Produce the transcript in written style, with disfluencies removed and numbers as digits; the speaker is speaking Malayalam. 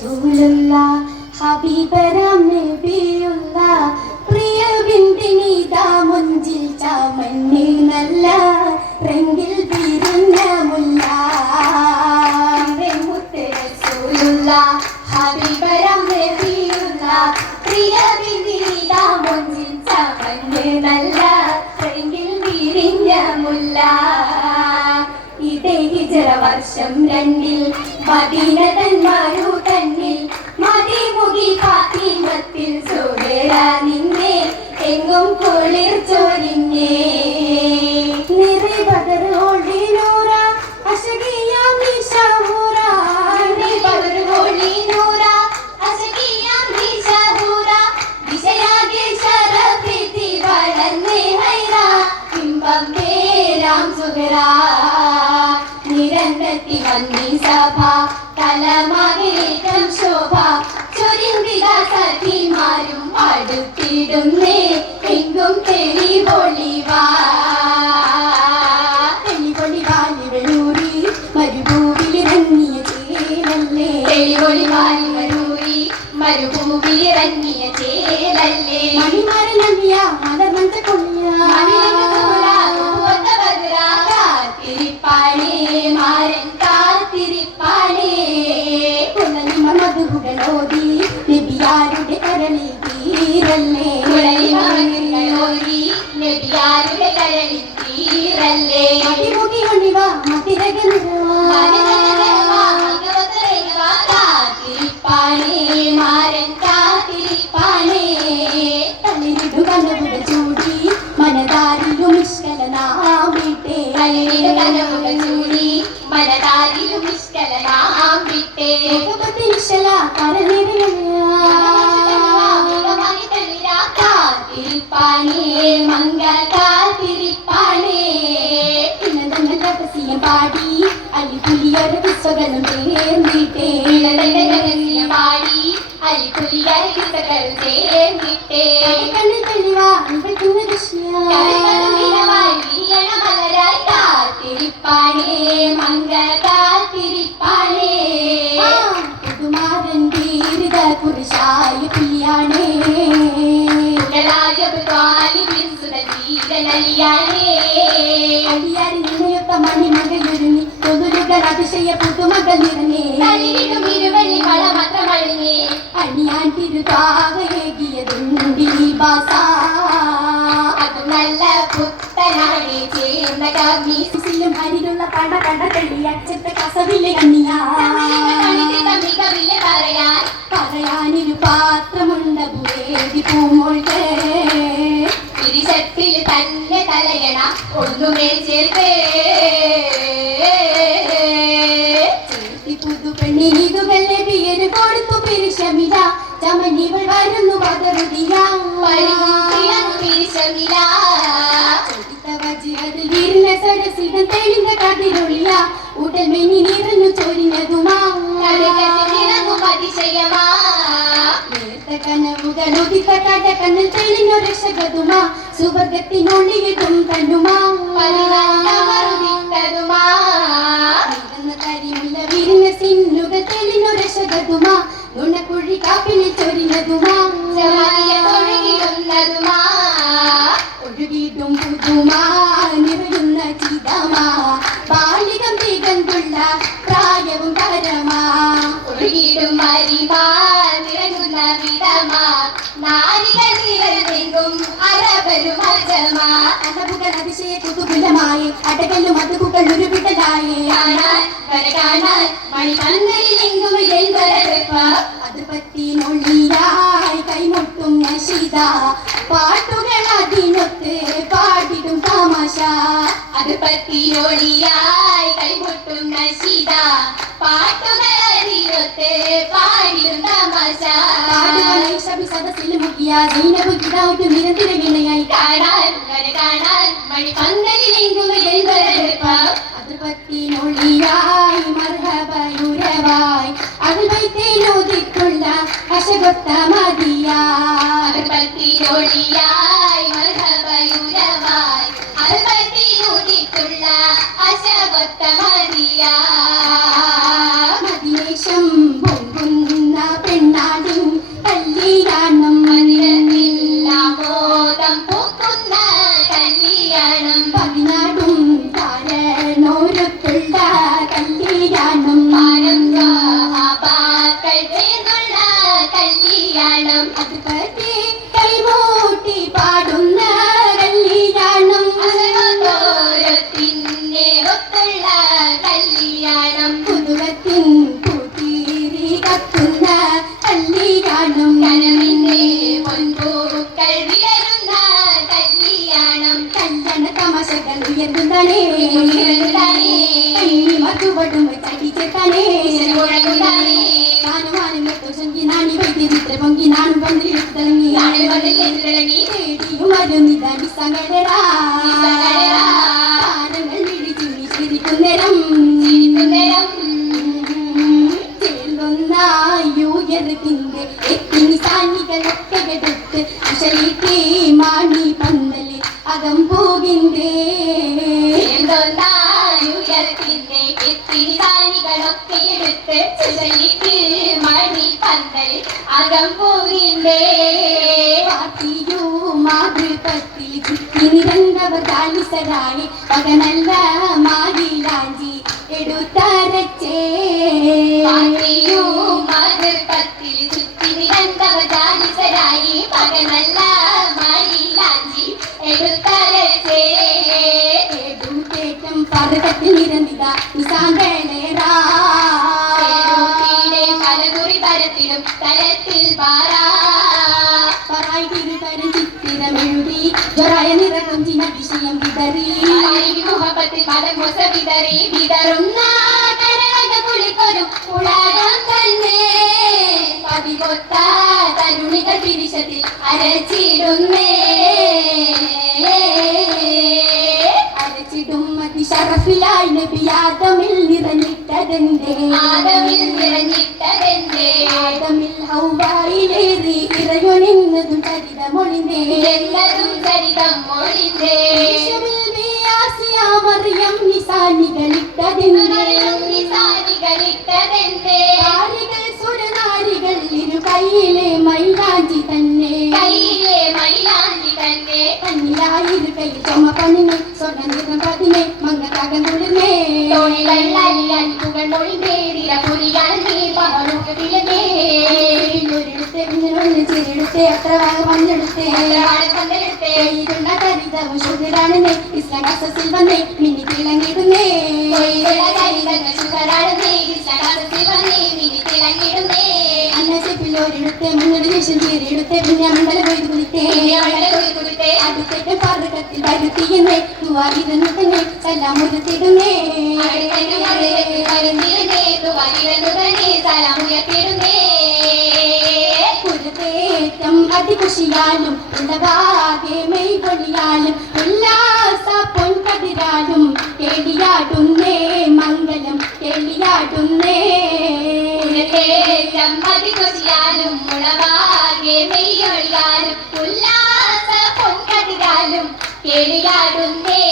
റസൂലുള്ള ഹബീബരാം നബിയുള്ള പ്രിയ ബിന്ദിനിതാ മുഞ്ചിൽ ചമഞ്ഞ് നല്ല റെങ്കിൽ വിരിഞ്ഞ മുല്ല മുത്ത് റസൂലുള്ള ഹബീബരാം നബിയുള്ള പ്രിയ ബിന്ദിനിതാ മുഞ്ചിൽ ചമഞ്ഞ് നല്ല റെങ്കിൽ വിരിഞ്ഞ മുല്ല ഇതേ ഹിജറ വർഷം 2 മദീന തൻ മരുതന്നിൽ മദിമുഖി ഫാത്തിമത്തിൽ സുഹറ നിന്നെ എങ്ങും കുളിർ ചൊരിഞ്ഞേ നിറേ ബദറോളി നൂറ അശകിയ മിശഹൂറ നിറേ ബദറോളി നൂറ അശകിയ മിശഹൂറ ദിശയാകെ ശരഫിതി വളർന്നേ ഹൈറ ബിംബം മേരാം സുഹറ നിരന്തത്തി വന്നി സഭ കലമാകേറ്റം ശോഭ ചൊരിന്തിക സഖിമാരും അടുത്തിടുന്നേ എങ്കും തെളിവൊളിവാ തെളിവൊളിവാലിവളൂരി മരുഭൂവിലിറങ്ങിയ ചേലല്ലേ തെളിവൊളിവാലിവളൂരി മരുഭൂവിലിറങ്ങിയ ചേലല്ലേ മണിമരനമ്യ മലർമഞ്ച കൊള്ളിയ മാരൻ കാത്തിരിപ്പാനേ മധുകളോതി നബിയാരുടെ കരളിൽ തീരല്ലേ നബിയാരുടെ കരളിൽ തീരല്ലേ മതിമുഖി ഒണിവ കാത്തിരിപ്പാനേ മാരൻ കാത്തിരിപ്പാനേ തളിരിടു കനവുകൾ ചൂടി മനതാരിലും ഇഷ്കലനാമിട്ടേ തളിരിടു കനവുകൾ ചൂടി മനതാരിലും ഇഷ്കലനാം വിട്ടേ കാത്തിരിപ്പാനേ മംഗ കാത്തിരിപ്പാനേ പാടി അലിപുലിയൊരു വിശ്വകളും ചേർന്നിട്ടേ പാടി അലിപുലിയൊരു വിശ്വകളും ചേർന്നിട്ടേ കണ്ണിൽ തെളിവാ മലരായി കാത്തിരിപ്പാനേ മംഗ കാത്തിരിപ്പാനേ പുതുമാരൻ വീരിത പുരുഷായ പുലിയാണേ അലിയാരി നിന്നയൊത്ത മണിമകളൊരുങ്ങി തൊതുലുകൾ അതിശയ പുതുമകൾ നിറഞ്ഞേ ഇരുവള്ളി വള മാത്രമഴിഞ്ഞേ അണിയാൻ തിരുതാകയേകിയതുണ്ടി ബാസ അത് നല്ല പുത്തനാണേ ചേർന്ന കമ്മീസിലും അരിലുള്ള കട കട തെളി അച്ചത്തെ കസവിലെ കണ്ണിയാ പറയാനൊരു പാത്രമുണ്ട ബുവേദി പൂമോൾക്ക് തിരിച്ചട്ടിൽ തന്നെ തലയണ ഒന്നുമേ ചേർത്തേ ചേർത്തി പുതു പെണ്ണിനിതുകളെ പേര് കൊടുത്തു പിരിശമില ചമനിവൾ വരുന്നു പതറുതിയ പിരിശമില വീരിന സരസിടം തെളിഞ്ഞ കതിരൊളിയ ഉടൽ മെനി നിറഞ്ഞു ചൊരിഞ്ഞതുമാ അതിശയമാ കനവുകൾ ഉദിത്ത കടകണ്ണിൽ തെളിഞ്ഞു രക്ഷകതുമാ സുവർഗത്തിനുള്ളിയതും തന്നുമാ കരിമില്ല വിരിഞ്ഞ സിന്നുകൾ തെളിഞ്ഞു രക്ഷകതുമാ ഗുണക്കുഴി കാപ്പിനെ ചൊരിഞ്ഞതുമാ ഒഴുകിടുന്നതുമാ ഒഴുകിടും പുതുമാ നിറയുന്ന ചിതമാ ബാലികം തികന്തുള്ള പ്രായവും കരമാ ഒഴുകിടും മരിമാ നിറങ്ങുന്ന വിടമാ നാരികൾ നിറഞ്ഞെങ്കും അറബരും അജമാ അനബുകൾ അതിശയ കുതുകുലമായി അടകലും അതുകുകൾ ഉരുവിടലായി കാണാൻ കാണാൻ മണികണ്ണലിലെങ്കും അത് പറ്റി നൊള്ളിയായി കൈമുട്ടും നശിത പാട്ടുകൾ അതിനൊത്ത് പാടിടും തമാശ അത് പറ്റി നൊള്ളിയായി കൈമുട്ടും നശിത പാട്ടുകൾ അതിനൊത്ത് പാടിടും തമാശ സദസ്സിൽ മുഖ്യ ദീനബുദ്ധിതായിട്ട് നിരന്തര വിനയായി കാണാൻ കാണാൻ മണിപന്തലിലെങ്കും അത് പറ്റി നൊള്ളിയായി മർഹബയുരവായി അതിൽ വൈത്തേനോദിക്കുള്ള അശകൊത്ത മതിയാ അത് പറ്റി നൊള്ളിയായി മർഹബയുരവായി അതിൽ വൈത്തേനോദിക്കുള്ള അശകൊത്ത മതിയാ മതിയേശം പൊങ്കുന്ന കല്യാണ തമാശകൾ ഉയർന്നുതാനേ കണ്ണി മധുവടും ചടിച്ചെത്താനേ നാനുമാനും തൊശങ്കി നാണി വൈദ്യ ചിത്ര പൊങ്കി നാണും പന്തിൽ തുടങ്ങി മരുന്നിതാനി സങ്കടരാ താരങ്ങൾ വിളിച്ചു ചിരിക്കുന്നേരം ചെല്ലുന്നായുയർത്തിന്റെ എത്തിനി സാനികളൊക്കെ എടുത്ത് കുശലിട്ടേ മാണി പന്തല് അകം പോകിന്തേ ഉയർത്തിന്റെ എത്തിനി സാനികളൊക്കെ എടുത്ത് കുശലിട്ട് മണി പന്തൽ അകം പോകിന്തേ പാട്ടിയൂ മാതൃപത്തിൽ ചുറ്റി നിരന്തവർ താലിസരായി പകനല്ല മാറിലാഞ്ചി എടുത്തരച്ചേ പാട്ടിയൂ മാതൃപത്തിൽ ചുറ്റി നിരന്തവർ താലിസരായി പകനല്ല മാറിലാഞ്ചി എടുത്തരച്ചേ ഏതും പർവ്വതത്തിൽ നിരന്തിത നിസാന്തേരാ പലകുറി തരത്തിലും തലത്തിൽ പാറാ പറയിട്ടിരുതരും ചിത്തിരമെഴുതി ജൊറായ നിറക്കും ചിനതിശയം വിതറി മുഹബത്തിൽ മതമൊസ വിതറി വിതറുന്ന കരളക കുളിക്കൊരു പുളകം തന്നെ പതികൊത്ത തരുണിക തിരിശത്തിൽ അരച്ചിടുന്നേ അരച്ചിടും അതിശറഫിലായി നബി ആദമിൽ നിറഞ്ഞിട്ടതെന്തേ ആദമിൽ നിറഞ്ഞിട്ടതെന്തേ ആദമിൽ ഹൗവായിലേറി ഇറയൊനിന്നതും ചരിതമൊഴിന്തേ എന്നതും ചരിതം മൊഴിന്തേ മറിയം നിസാനികളിട്ടതെന്തേ നിസാനികളിട്ടതെന്തേ നാരികൾ സുരനാരികൾ ഇരു കൈയിലെ മൈലാഞ്ചി തന്നെ കയ്യിലെ മൈലാഞ്ചി തന്നെ കണ്ണിലായിരു കൈയിൽ ചുമപ്പണിന് സ്വർണ്ണ നിറം പതിനെ മങ്ങക്കാകം തുള്ളുന്നേ തോണികൾ അല്ലിയൽപ്പുകൾ മൊഴിന്തേരിയ പുരിയാൽ നീ പകരുകതിലേ ഒരിടത്തെ പിന്നിലൊന്ന് ചെരിടുത്തെ അത്ര വന്നെടുത്തേ പന്തെടുത്തേ കയ്യിലുള്ള കരുതവും ശുദ്ധരാണെന്നേ ഇസ്ലാസിൽ വന്നേ മിന്നി തിളങ്ങിടുന്നേ അന്നച്ചപ്പിൽ ഒരിടത്തെ മുന്നോട്ട് ശേഷം ചെരിടുത്തെ പിന്നെ മണ്ഡല പോയി കുളിത്തേ അടുത്തേക്ക് പാതകത്തിൽ വരുത്തിയെന്നേ ദുവാവിതന്നു തന്നെ സലാമുരത്തിടുന്നേ പുരത്തേറ്റം അതികുഷിയാലും ഉള്ളവാകെ മെയ്പൊളിയാലും ഉല്ലാസ പൊൻകതിരാലും കേളിയാടുന്നേ മംഗളം കേളിയാടുന്നേ മതികൊശിയാലും മുളവാകെ മെയ്യൊഴിയാലും ഉല്ലാസ പൊൻകതിരാലും കേളിയാടുന്നേ